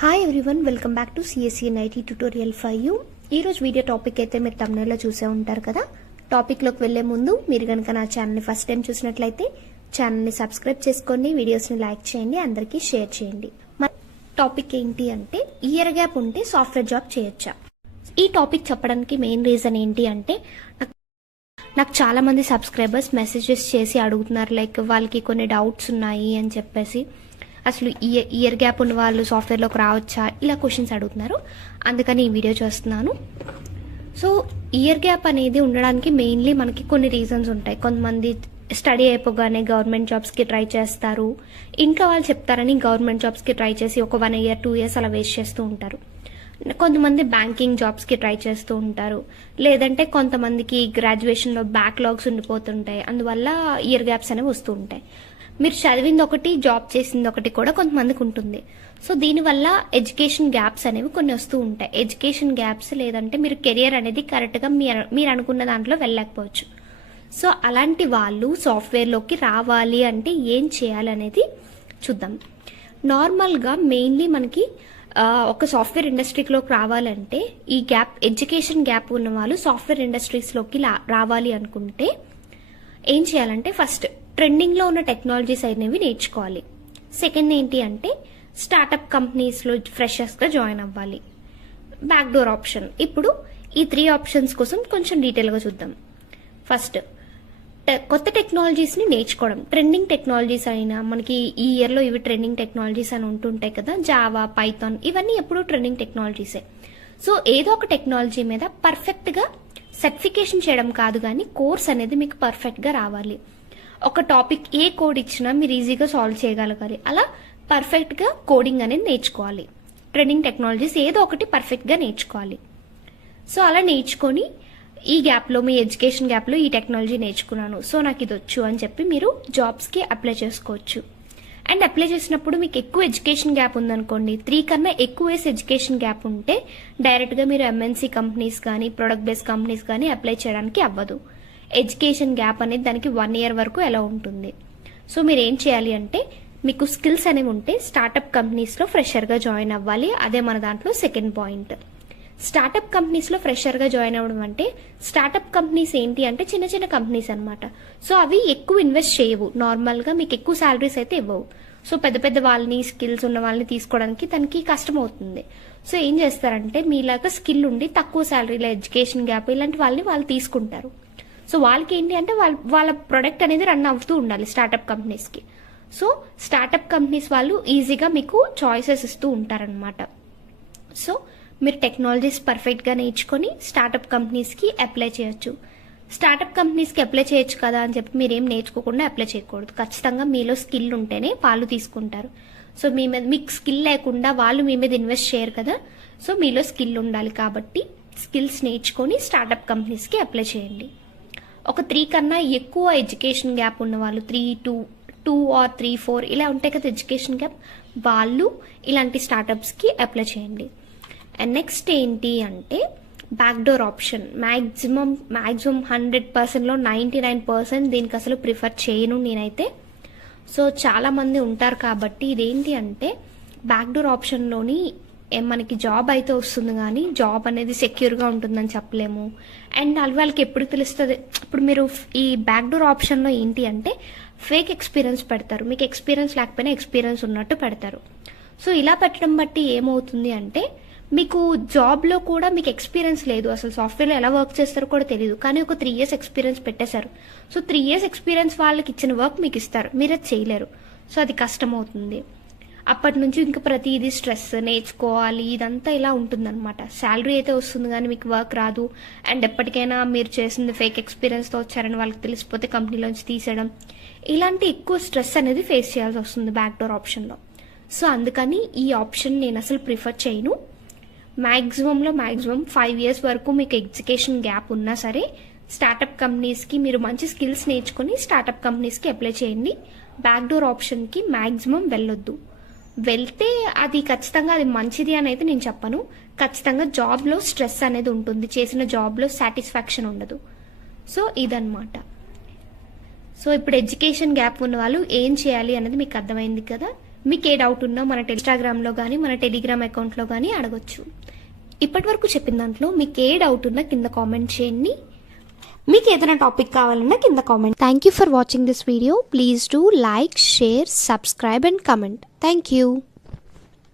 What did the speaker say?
Hi everyone, welcome back to CSC IT tutorial for you. ఈరోజు video topic అయితే మీరు తమ్నైల్లో చూసే ఉంటారు కదా. టాపిక్లోకి వెళ్లే ముందు మీరు కనుక నా ఛానల్ని ఫస్ట్ టైం చూసినట్లయితే ఛానల్ని సబ్స్క్రైబ్ చేసుకోండి, వీడియోస్ని లైక్ చేయండి, అందరికీ షేర్ చేయండి. మన టాపిక్ ఏంటి అంటే ఇయర్ గ్యాప్ ఉంటే సాఫ్ట్వేర్ జాబ్ చేయొచ్చా. ఈ టాపిక్ చెప్పడానికి మెయిన్ రీజన్ ఏంటి అంటే నాకు చాలా మంది సబ్స్క్రైబర్స్ మెసేజెస్ చేసి అడుగుతున్నారు, లైక్ వాళ్ళకి కొన్ని డౌట్స్ ఉన్నాయి అని చెప్పేసి, అసలు ఇయర్ గ్యాప్ ఉన్న వాళ్ళు సాఫ్ట్వేర్లోకి రావచ్చా, ఇలా క్వశ్చన్స్ అడుగుతున్నారు. అందుకని ఈ వీడియో చేస్తున్నాను. సో ఇయర్ గ్యాప్ అనేది ఉండడానికి మెయిన్లీ మనకి కొన్ని రీజన్స్ ఉంటాయి. కొంతమంది స్టడీ అయిపోగానే గవర్నమెంట్ జాబ్స్కి ట్రై చేస్తారు, ఇంట్లో వాళ్ళు చెప్తారని గవర్నమెంట్ జాబ్స్కి ట్రై చేసి ఒక 1 year 2 years అలా వేస్ట్ చేస్తూ ఉంటారు. కొంతమంది బ్యాంకింగ్ జాబ్స్కి ట్రై చేస్తూ ఉంటారు, లేదంటే కొంతమందికి గ్రాడ్యుయేషన్లో బ్యాక్లాగ్స్ ఉండిపోతుంటాయి, అందువల్ల ఇయర్ గ్యాప్స్ అనేవి వస్తూ ఉంటాయి. మీరు చదివింది ఒకటి, జాబ్ చేసింది ఒకటి కూడా కొంతమందికి ఉంటుంది. సో దీనివల్ల ఎడ్యుకేషన్ గ్యాప్స్ అనేవి కొన్ని వస్తూ ఉంటాయి. ఎడ్యుకేషన్ గ్యాప్స్ లేదంటే మీరు కెరియర్ అనేది కరెక్ట్గా మీరు అనుకున్న దాంట్లో వెళ్ళలేకపోవచ్చు. సో అలాంటి వాళ్ళు సాఫ్ట్వేర్లోకి రావాలి అంటే ఏం చేయాలి అనేది చూద్దాం. నార్మల్గా మెయిన్లీ మనకి ఒక సాఫ్ట్వేర్ ఇండస్ట్రీలోకి రావాలంటే ఈ గ్యాప్, ఎడ్యుకేషన్ గ్యాప్ ఉన్న వాళ్ళు సాఫ్ట్వేర్ ఇండస్ట్రీస్లోకి రావాలి అనుకుంటే ఏం చేయాలంటే ఫస్ట్ ట్రెండింగ్లో ఉన్న టెక్నాలజీస్ అనేవి నేర్చుకోవాలి. సెకండ్ ఏంటి అంటే స్టార్టప్ కంపెనీస్లో ఫ్రెషర్స్గా జాయిన్ అవ్వాలి. Back door option. ఇప్పుడు ఈ 3 ఆప్షన్స్ కోసం కొంచెం డీటెయిల్గా చూద్దాం. ఫస్ట్ కొత్త టెక్నాలజీస్ని నేర్చుకోవడం. ట్రెండింగ్ టెక్నాలజీస్ అయినా మనకి ఈ ఇయర్లో ఇవి ట్రెండింగ్ టెక్నాలజీస్ అని ఉంటుంటాయి కదా, జావా, పైథాన్, ఇవన్నీ ఎప్పుడూ ట్రెండింగ్ టెక్నాలజీసే. సో ఏదో ఒక టెక్నాలజీ మీద పర్ఫెక్ట్గా సర్టిఫికేషన్ చేయడం కాదు, కానీ కోర్స్ అనేది మీకు పర్ఫెక్ట్గా రావాలి. ఒక టాపిక్ ఏ కోడ్ ఇచ్చినా మీరు ఈజీగా సాల్వ్ చేయగలగాలి. అలా పర్ఫెక్ట్గా కోడింగ్ అనేది నేర్చుకోవాలి. ట్రెండింగ్ టెక్నాలజీస్ ఏదో ఒకటి పర్ఫెక్ట్గా నేర్చుకోవాలి. సో అలా నేర్చుకొని ఈ గ్యాప్లో, మీ ఎడ్యుకేషన్ గ్యాప్లో ఈ టెక్నాలజీ నేర్చుకున్నాను, సో నాకు ఇది వచ్చు అని చెప్పి మీరు జాబ్స్కి అప్లై చేసుకోవచ్చు. అండ్ అప్లై చేసినప్పుడు మీకు ఎక్కువ ఎడ్యుకేషన్ గ్యాప్ ఉందనుకోండి, 3 కన్నా ఎక్కువ ఇయర్స్ ఎడ్యుకేషన్ గ్యాప్ ఉంటే డైరెక్ట్గా మీరు ఎంఎన్సీ కంపెనీస్ కానీ ప్రొడక్ట్ బేస్డ్ కంపెనీస్ కానీ అప్లై చేయడానికి అవ్వదు. ఎడ్యుకేషన్ గ్యాప్ అనేది దానికి 1 year వరకు ఎలా ఉంటుంది. సో మీరు ఏం చేయాలి అంటే మీకు స్కిల్స్ అనేవి ఉంటే స్టార్టప్ కంపెనీస్లో ఫ్రెషర్గా జాయిన్ అవ్వాలి. అదే మన దాంట్లో సెకండ్ పాయింట్. స్టార్టప్ కంపెనీస్లో ఫ్రెషర్గా జాయిన్ అవ్వడం అంటే, స్టార్టప్ కంపెనీస్ ఏంటి అంటే చిన్న చిన్న కంపెనీస్ అనమాట. సో అవి ఎక్కువ ఇన్వెస్ట్ చేయవు, నార్మల్గా మీకు ఎక్కువ శాలరీస్ అయితే ఇవ్వవు. సో పెద్ద పెద్ద వాళ్ళని, స్కిల్స్ ఉన్న వాళ్ళని తీసుకోవడానికి తనకి కష్టం అవుతుంది. సో ఏం చేస్తారంటే మీలాగా స్కిల్ ఉండి తక్కువ శాలరీలో ఎడ్యుకేషన్ గ్యాప్ ఇలాంటి వాళ్ళని వాళ్ళు తీసుకుంటారు. సో వాళ్ళకి ఏంటి అంటే వాళ్ళ ప్రొడక్ట్ అనేది రన్ అవుతూ ఉండాలి స్టార్టప్ కంపెనీస్కి. సో స్టార్టప్ కంపెనీస్ వాళ్ళు ఈజీగా మీకు చాయిసెస్ ఇస్తూ ఉంటారనమాట. సో మీరు టెక్నాలజీస్ పర్ఫెక్ట్గా నేర్చుకొని స్టార్టప్ కంపెనీస్కి అప్లై చేయొచ్చు. స్టార్టప్ కంపెనీస్కి అప్లై చేయొచ్చు కదా అని చెప్పి మీరేం నేర్చుకోకుండా అప్లై చేయకూడదు. ఖచ్చితంగా మీలో స్కిల్ ఉంటేనే వాళ్ళు తీసుకుంటారు. సో మీకు స్కిల్ లేకుండా వాళ్ళు మీ మీద ఇన్వెస్ట్ చేయరు కదా. సో మీలో స్కిల్ ఉండాలి కాబట్టి స్కిల్స్ నేర్చుకొని స్టార్టప్ కంపెనీస్కి అప్లై చేయండి. ఒక 3 కన్నా ఎక్కువ ఎడ్యుకేషన్ గ్యాప్ ఉన్న వాళ్ళు, 2 or 3, 4 ఇలా ఉంటాయి కదా ఎడ్యుకేషన్ గ్యాప్, వాళ్ళు ఇలాంటి స్టార్టప్స్కి అప్లై చేయండి. అండ్ నెక్స్ట్ ఏంటి అంటే బ్యాక్ డోర్ ఆప్షన్. మ్యాక్సిమం 100%లో 99% దీనికి అసలు ప్రిఫర్ చేయను నేనైతే. సో చాలామంది ఉంటారు కాబట్టి ఇదేంటి అంటే బ్యాక్ డోర్ ఆప్షన్లోని మనకి జాబ్ అయితే వస్తుంది, కానీ జాబ్ అనేది సెక్యూర్గా ఉంటుందని చెప్పలేము. అండ్ వాళ్ళకి ఎప్పుడు తెలుస్తుంది. ఇప్పుడు మీరు ఈ బ్యాక్ డోర్ ఆప్షన్లో ఏంటి అంటే ఫేక్ ఎక్స్పీరియన్స్ పెడతారు. మీకు ఎక్స్పీరియన్స్ లేకపోయినా ఎక్స్పీరియన్స్ ఉన్నట్టు పెడతారు. సో ఇలా పెట్టడం బట్టి ఏమవుతుంది అంటే మీకు జాబ్లో కూడా మీకు ఎక్స్పీరియన్స్ లేదు, అసలు సాఫ్ట్వేర్లో ఎలా వర్క్ చేస్తారో కూడా తెలియదు, కానీ ఒక 3 years ఎక్స్పీరియన్స్ పెట్టేశారు. సో 3 years ఎక్స్పీరియన్స్ వాళ్ళకి ఇచ్చిన వర్క్ మీకు ఇస్తారు, మీరు అది చేయలేరు. సో అది కష్టం అవుతుంది. అప్పటి నుంచి ఇంకా ప్రతిదీ స్ట్రెస్, నేర్చుకోవాలి, ఇదంతా ఇలా ఉంటుందన్నమాట. శాలరీ అయితే వస్తుంది కానీ మీకు వర్క్ రాదు. అండ్ ఎప్పటికైనా మీరు చేసింది ఫేక్ ఎక్స్పీరియన్స్తో వచ్చారని వాళ్ళకి తెలిసిపోతే కంపెనీలోంచి తీసేయడం, ఇలాంటి ఎక్కువ స్ట్రెస్ అనేది ఫేస్ చేయాల్సి వస్తుంది బ్యాక్ డోర్ ఆప్షన్లో. సో అందుకని ఈ ఆప్షన్ నేను అసలు ప్రిఫర్ చేయను. మ్యాక్సిమం 5 years వరకు మీకు ఎడ్యుకేషన్ గ్యాప్ ఉన్నా సరే స్టార్టప్ కంపెనీస్కి మీరు మంచి స్కిల్స్ నేర్చుకొని స్టార్టప్ కంపెనీస్కి అప్లై చేయండి. బ్యాక్ డోర్ ఆప్షన్కి మ్యాక్సిమం వెళ్ళొద్దు. వెళ్తే అది ఖచ్చితంగా అది మంచిది అని అయితే నేను చెప్పను. ఖచ్చితంగా జాబ్లో స్ట్రెస్ అనేది ఉంటుంది, చేసిన జాబ్లో సాటిస్ఫాక్షన్ ఉండదు. సో ఇదన్నమాట. సో ఇప్పుడు ఎడ్యుకేషన్ గ్యాప్ ఉన్న వాళ్ళు ఏం చేయాలి అనేది మీకు అర్థమైంది కదా. మీకు ఏ డౌట్ ఉన్నా మన ఇన్స్టాగ్రామ్లో కానీ మన టెలిగ్రామ్ అకౌంట్లో కానీ అడగొచ్చు. ఇప్పటి వరకు చెప్పిన దాంట్లో మీకు ఏ డౌట్ ఉన్నా కింద కామెంట్ చేయండి. మీకు ఏదైనా టాపిక్ కావాలన్నా కింద comment. Thank you for watching this video. Please do like, share, subscribe and comment. Thank you.